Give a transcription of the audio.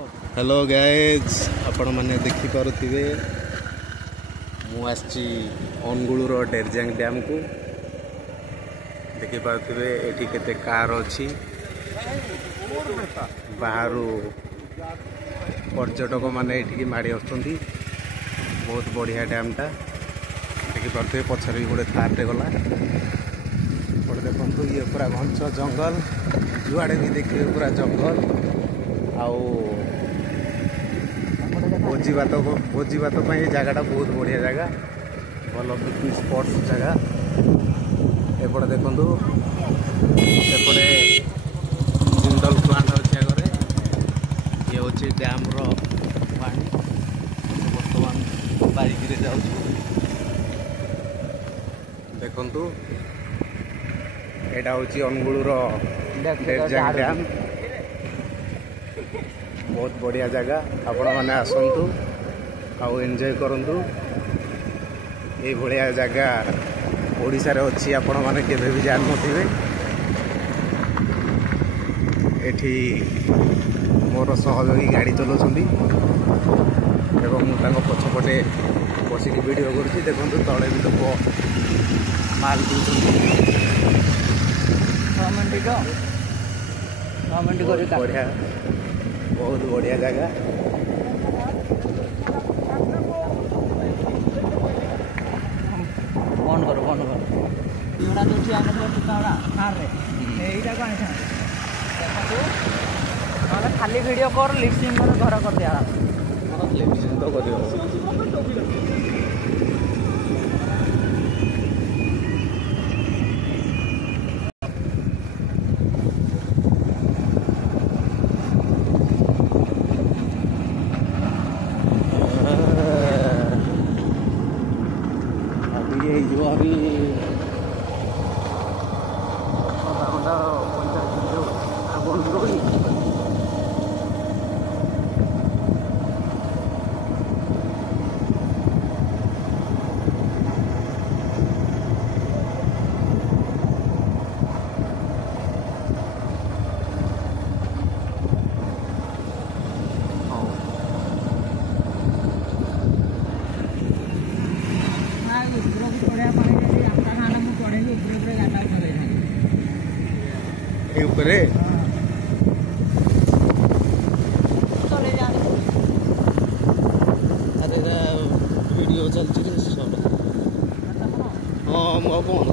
hello guys आपण मैंने देखिपे मुझे अनुगुलूर डेरजांग डैम को देखिपे ये केते कार अच्छी बाहर पर्यटक मैंने ये माड़ी आसुँच बहुत बढ़िया डैमटा देखिपे पछर भी गोटे थारटे गला देखु ये पूरा घंच जंगल जुआड़े भी देखिए पूरा जंगल आउ भोजी भात जगह बहुत बढ़िया जगह भल पिकनिक स्पॉट्स जगह एपटे देखु एपटे जिंदल प्लांट अच्छे आगे ये हूँ डैम पानी बर्तमान बाइक जाऊँ देखु यहाँ हूँ अनुगुलूर डेरजांग डैम बहुत बढ़िया जगह आपण मैंने आसतु आउ एंजॉय करंतु ये भलिया जगह ओडिशा रे अच्छी आपण मैंने केबे भी जान नथिबे एठी मोर सहयोगी गाड़ी चलाउछंती एवं मुझे पछपटे बसिक वीडियो करुँची देखु तले भी लोक माल बढ़िया बहुत बढ़िया जगह बंद कर खाली वीडियो कर लिपसिंग घर कर दिया लिपसिंग तो कर ऊपर अरे वीडियो चलती हाँ मुझे